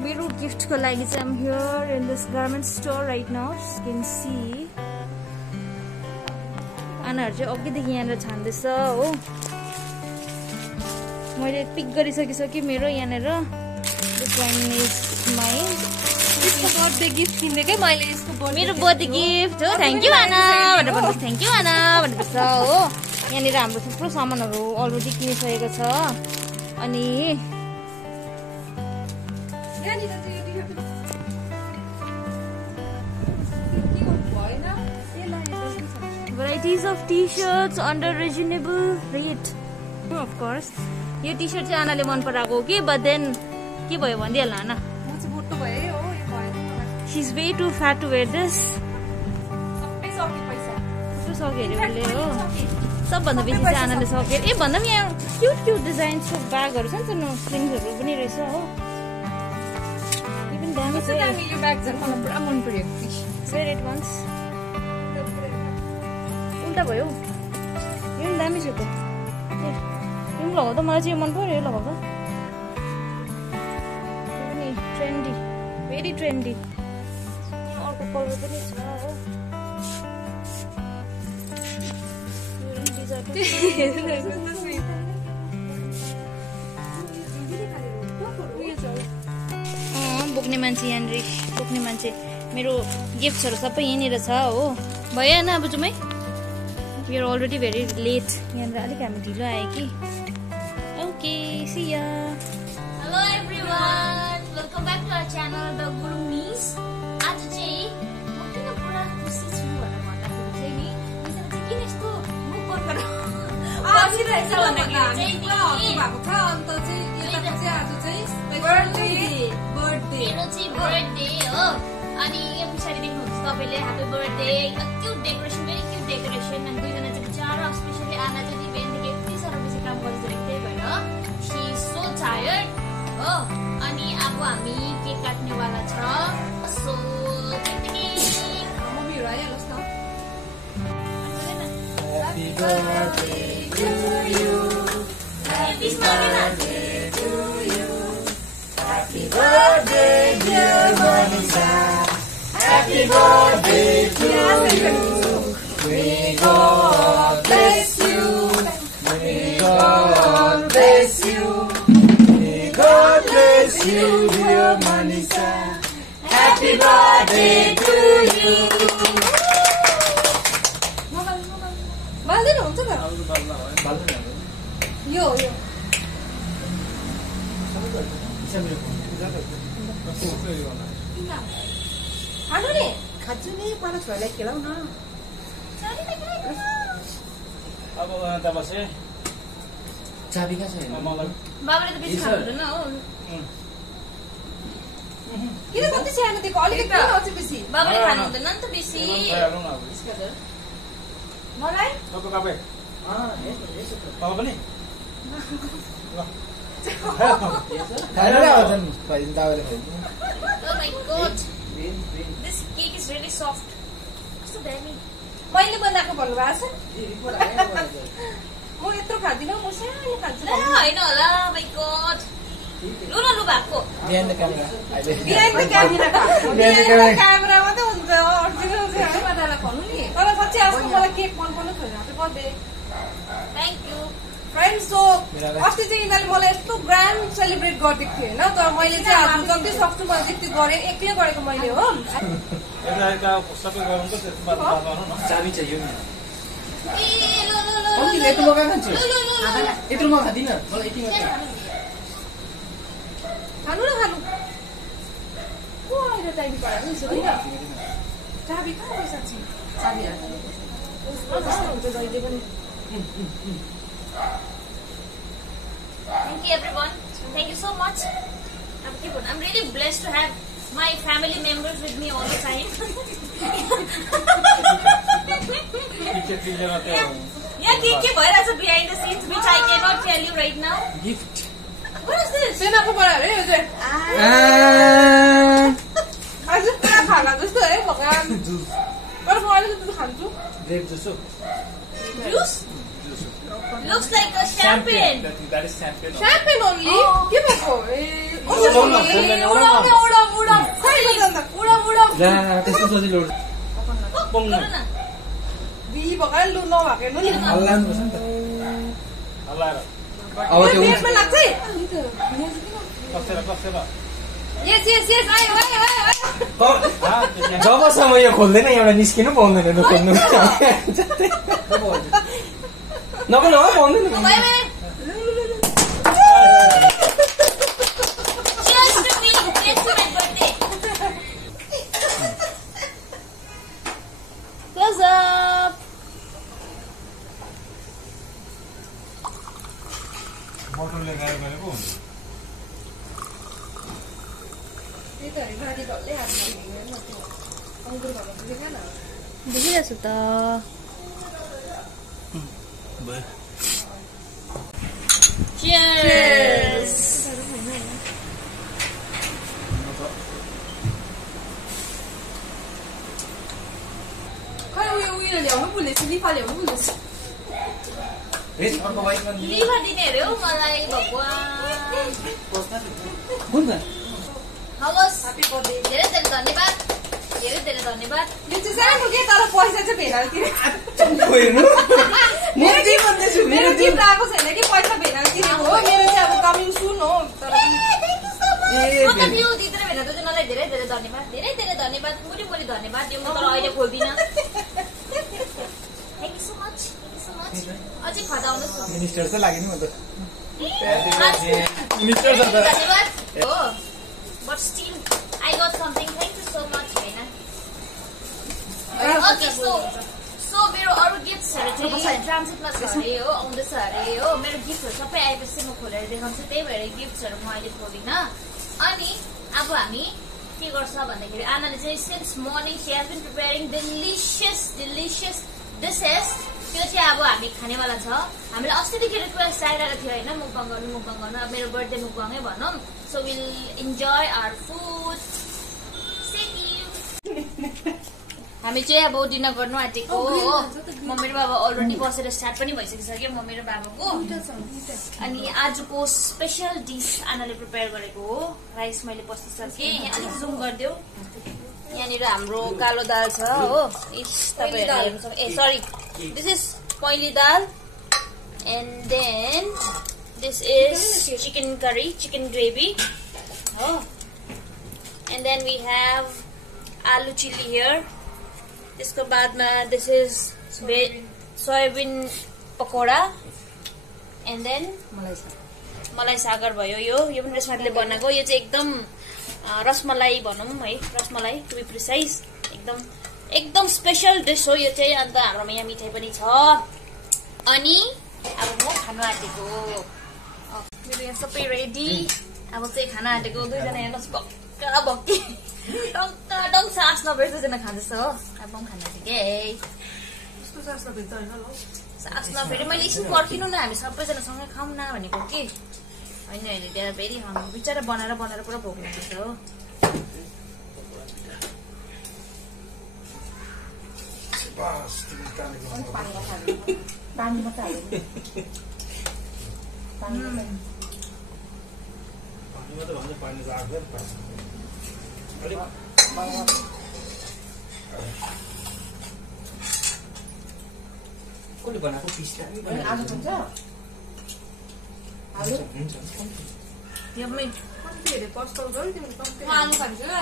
मेरो गिफ्टको लागि चाहिँ I'm here in this garment store right now. You can see. आनाहरु चाहिँ अघिदेखि यहाँनिर छान्दैछ हो। मैले पिक गरिसकिसके मेरो यहाँनिर this one is mine. यसको बर्थडे गिफ्ट किनेकै मैले यसको मेरो बर्थडे गिफ्ट हो। थ्यांक यू आना भनेर भन्नु थ्यांक यू आना भन्नुपर्छ हो। यहाँनिर हाम्रो थुप्रो सामानहरु अलरेडी किनिसकेको छ अनि varieties of t-shirts under reasonable rate. Of course. यो टी-शर्ट चाहिँ आनाले मन पराएको हो कि but then के भयो भन्दिहाल्नु हैन। म चाहिँ मोटो भए हो यो भएन। She's way too fat to wear this. सबै सके पैसा। कस्तो सक्यो अरे उसले हो। सबभन्दा बेसी चाहिँ आनाले सक्यो। ए भन्दा पनि यहाँ क्यूट डिजाइन्सको ब्यागहरु छ नि त स्ट्रिङ्सहरु पनि रहेछ हो। Even दामी छ। दामी यो ब्याग चाहिँ मलाई पुरा मन पर्यो। Wear it once. उल्टा भयो। यो पनि दामी छ त। यो पनि लगाउँदा मलाई चाहिँ मन पर्यो यो लगाउँदा। यो पनि ट्रेन्डी, भेरी ट्रेन्डी। अर्को कलर पनि छ हो। बोक्ने मान्छे यहाँनिर बोक्ने मान्छे मेरो गिफ्ट्सहरु सबै यहीँनिर छ हो। भयो हैन अब जुमै we are already very late यहाँनिर अलिक हामी ढिलो आए कि ओके सी या hello everyone welcome back to our channel the गुरुमीस आज चाहिँ म किन पुरा खुसी छु भनेर भन्दाखेरि चाहिँ नि यसमा चाहिँ किन यस्तो मुख बन्द बसिरहेछ भन्दाखेरि चाहिँ भएको छ अन्त चाहिँ यता चाहिँ आज चाहिँ बर्थडे मेरो चाहिँ बर्थडे हो अनि यो पछाडि देख्नुहुन्छ तपाईले happy birthday cute decoration very cute decoration अनि दुईजना चाहिँ बिचारा स्पेशली आना चाहिँ इभेन्टदेखि यति साह्रो बेसी काम गरिसकेको त्यही भएर सी इज सो टायर्ड हो अनि अब हामी केक काट्नेवाला छ सो मम्मीहरु आइहाल्नुहोस् न Happy birthday to you. Happy birthday to you. Happy birthday, dear Vanessa. Happy birthday to you. May God bless you. May God bless you. May God bless you, dear Vanessa. Happy birthday to you. बाल्दैन हुन्छ त यो यो खानु नि खान्छु नि पहिला छोरालाई खेलाउ न अब त बसे चाबी कहाँ छ बाबाले त बेसी खानुहुँदैन हो किन कति सानो दिएको अलिकति अझ बेसी बाबाले खानुहुँदैन नि त बेसी मलाई तपाईँ पनि Oh my god. This cake is really soft. So damn. मैले बनाएको भन्नुभएको छ म यत्रो खादिनँ म सानो खान्छु ल हैन होला my god. लु न लु भएको बिहान क्यामेरा मात्रै हुन्छ अर्जिनल चाहिँ बनाएर भन्नु नि तर साँच्चै आजको मलाई केक मन पर्नु छैन happy birthday thank you friends so अस्ति चाहिँ यिनीहरूले मलाई यस्तो ग्रान्ड सेलिब्रेट गरिदिएको थियो होइन तर मैले चाहिँ आज जति सक्छु मैले त्यति गरेँ एक्लै गरेको मैले हो चाबी चाहियो नि खानु न खानु को आएर चाबी पढाएको चाबी कहाँ पैसा छ चाबी हुन्छ जहिले पनि Thank you everyone. Thank you so much. I'm really blessed to have my family members with me all the time. Yeah, ke bhayera cha behind the scenes which I cannot tell you right now. Gift. What is this? सेनाको पढाएर यो चाहिँ आज पुरा खाना जस्तो है भगवान तर म अलिकति खान्छु grape juice Juice? Looks like a champagne. That is champagne. champagne only के भएको ला त्यस्तो सजिलो पुग्नु बी भगाइ लु नभएको हेर्नु नि हल्लानुपर्छ नि त हल्लाएर अब त्यो पेटमा लाग्छ है कसेर यस आयो जबसम्म यो खोल्दैन एउटा निस्किनु पाउँदैन खोल्नु नभए पाउँदैन Close up. बोतलले गाडी गरेको हुन्छ बुझिरहेछु त Cheers. खै उयो ल्याउनु भुलेछु लिफा ल्याउनु भुलेछु लिफा दिने अरे हौ मलाई भगवान् हवस् ह्यापी बर्थडे धेरै धेरै धन्यवाद यो चाहिँ सानो के तर पैसा चाहिँ भेनाल तिरेको मेरो गिफ्ट आएको छैन कि पैसा भेनाल तिरेको हो मेरो चाहिँ अब कमिङ सुन हो तर मलाई धेरै धेरै धन्यवाद मुरी धन्यवाद दिउँ तर अहिले खोल्दिनँ थ्याङ्क यू सो मच अझै खदाउनुहोस् मिनिस्टर चाहिँ लाग्यो नि म त धन्यवाद हो but still I got something thank you so much होइन सो मेरो अरू गिफ्ट्सहरू चाहिँ ट्रान्जिटमा छ अरे हो आउँदैछ अरे हो मेरो गिफ्टहरू सबै आएपछि म खोलेर देखाउँछु त्यही भएर गिफ्ट्सहरू म अहिले खोल्दिनँ अनि अब हामी के गर्छ भन्दाखेरि आनाले चाहिँ since morning she has been preparing delicious dishes त्यो चाहिँ अब हामी खानेवाला छ हामीलाई अस्तिदेखि रिक्वेस्ट आइरहेको थियो होइन मुकबाङ गर्नु अब मेरो बर्थडे मुकबाङै भनौँ so will enjoy our food हामी चाहिँ अब डिनर गर्नु आँटेको हो मम्मी र बाबा अलरेडी बसेर स्टार्ट पनि भइसकिसक्यो मम्मी र बाबाको अनि आजको स्पेसल डिस आनाले प्रिपेयर गरेको हो राइस मैले पस्तिसकेँ यहाँ अलिक जुम गरिदेऊ यहाँनिर हाम्रो कालो दाल छ हो तपाईँहरूले हेर्नु सक्नु ए सरी दिस इज पहेँली dal and then this is chicken curry chicken gravy हो and then we have aloo chilli here त्यसको बादमा this is soybean pakora and then मलाई सागर भयो यो पनि रेस्टुरेन्टले बनाएको यो चाहिँ एकदम रसमलाई भनौँ है रसमलाई टु बी प्रिसाइज एकदम स्पेसल डिस हो यो चाहिँ अन्त हाम्रोमा यहाँ मिठाई पनि छ अनि अब म खानु आँटेको मेरो यहाँ सबै रेडी अब चाहिँ खाना आँटेको दुईजना हेर्नुहोस् भक्का भक्की टङ सास नभएर दुईजना खाँदैछ हो अब म खानु आँटेकै सास नफेरि मैले एकछिन पर्खिनु न हामी सबैजना सँगै खाऊँ न भनेको कि होइन अहिले त्यहाँ फेरि बिचरा बनाएर पुरा भोक लाग्छ हो कसले बनाएको पिस्ता आलु खान्छु है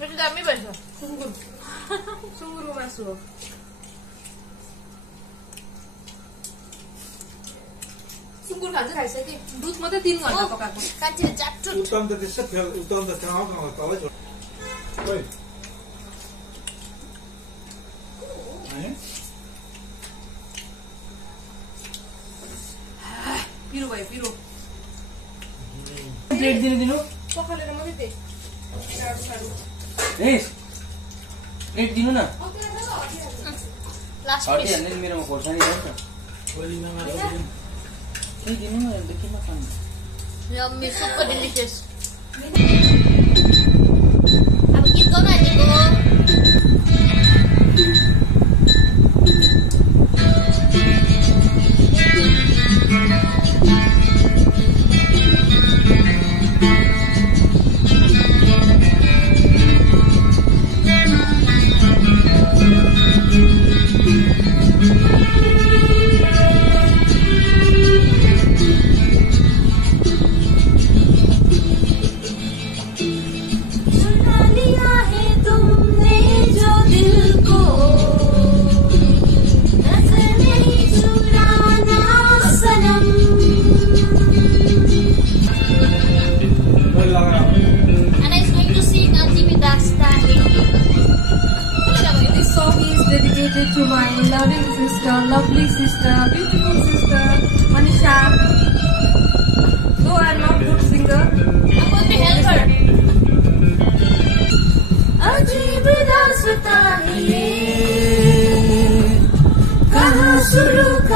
मेरो दामी भएछ सुँगुरको मासु हो सुँगुर खान्छ खाइसके दुध मात्रै 3 घण्टा पकाएको कान्छीले चाटो उत्तम त त्यस्तो उत्तम त ठाउँ तलै छोड पिरो भयो पिरो प्लेट दिनु पखालेर मात्रै दे ए प्लेट दिनु न लास्ट हटी हाल्ने मेरोमा खोर्सानी छ नि त केही दिनु न अन्त किन खानु यम्मी सुपर डिलिशियस अब गीत गाउन आँटेको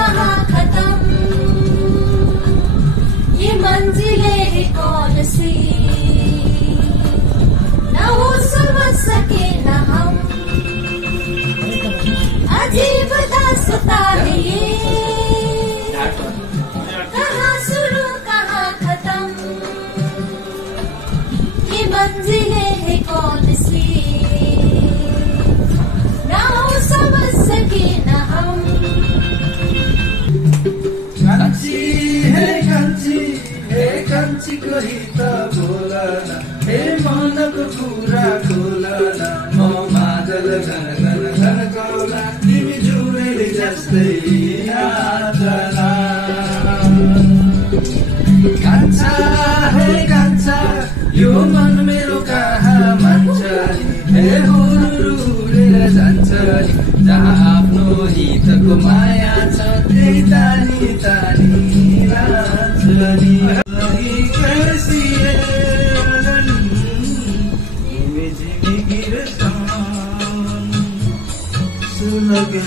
कहाँ खत्म, ये मंजिलें है कौन सी, न वो समझ सके न हम, अजीब दास्तां है ये, कहाँ शुरू कहाँ खत्म, ये मंजिलें है कौन सी, न वो समझ सके न हम। कान्छी कोही त बोल न, हे मनको कुरा खोल न, म माझल घन घन घन कौला, तिमी जुरेली जस्तै नाचना। कान्छा हे कान्छा, यो मन मेरो कहाँ मान्छ नि, हे हुरुरुरेर जान्छ नि, जहाँ आफ्नो हितको माया छ त्यही तानी तानी नाच नि।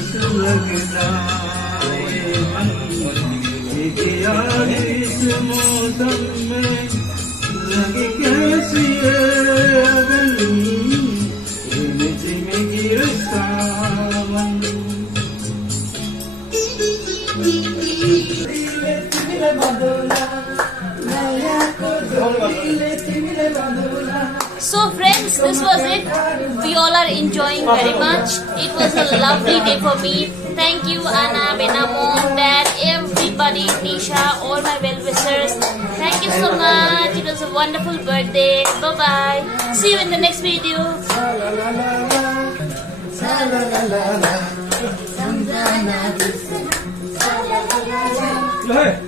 सुलग जाए मन, एक याद इस मौसम में लगी कैसी है अगन, में गिर सावन। So friends, this was it. We all are enjoying very much. It was a lovely day for me. Thank you Anna, Bena, Mom, Dad, everybody, Nisha, all my well-wishers. Thank you so much. It was a wonderful birthday. Bye-bye. See you in the next video. Hey!